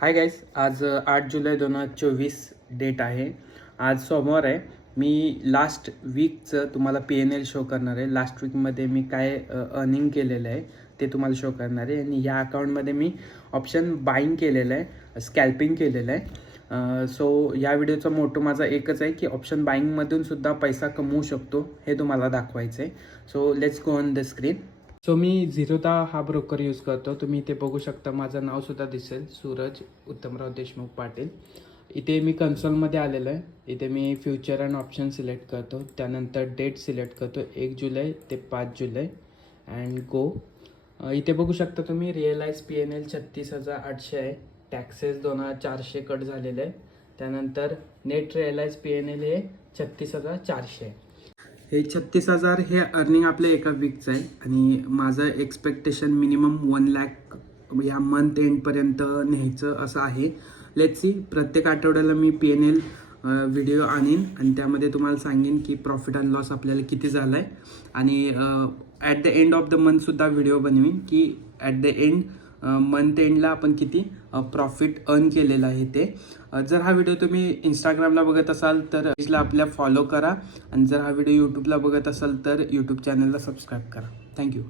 Hi guys, आज 8 जुलै 2024 date आहे. आज सोमवार आहे. मी लास्ट वीकचं तुम्हाला PNL शो करणार आहे. लास्ट वीकमध्ये मी काय अर्निंग केलेलं आहे ते तुम्हाला शो करणार आहे. आणि ह्या अकाउंटमध्ये मी ऑप्शन बाईंग केलेलं आहे, स्कॅल्पिंग केलेलं आहे. सो या व्हिडिओचा मोटो माझा एकच आहे की ऑप्शन बाईंगमधून सुद्धा पैसा कमवू शकतो हे तुम्हाला दाखवायचं आहे. So let's go on the screen. So मी झिरोदा हा ब्रोकर यूज करतो. तुम्ही इथे बघू शकता, माझं नावसुद्धा दिसेल, सूरज उत्तमराव देशमुख पाटील. इथे मी कन्सोलमध्ये आलेलो आहे. इथे मी फ्युचर अँड ऑप्शन सिलेक्ट करतो, त्यानंतर डेट सिलेक्ट करतो 1 जुलै ते 5 जुलै अँड गो. इथे बघू शकता तुम्ही रिअलाइज PNL 36,800 आहे. टॅक्सेस 2,400 कट झालेले आहे. त्यानंतर नेट रिअलाइज PNL हे 36,400 आहे. हे 36,000 हे अर्निंग आपल्या एका वीकचं आहे. आणि माझं एक्सपेक्टेशन मिनिमम 1 लाख ह्या मंथ एंडपर्यंत न्यायचं असं आहे. Let's see. प्रत्येक आठवड्याला मी PNL व्हिडिओ आणीन आणि त्यामध्ये तुम्हाला सांगेन की प्रॉफिट अँड लॉस आपल्याला किती झाला आहे. आणि at the end of the मंथसुद्धा व्हिडिओ बनवीन की ॲट द एंड मंथ एंडला आपण किती प्रॉफिट अर्न केलेलं आहे ते. जर हा व्हिडिओ तुम्ही इंस्टाग्रामला बघत असाल तर पेजला आपल्या फॉलो करा. आणि जर हा व्हिडिओ यूट्यूबला बघत असाल तर यूट्यूब चॅनलला सबस्क्राईब करा. थँक्यू.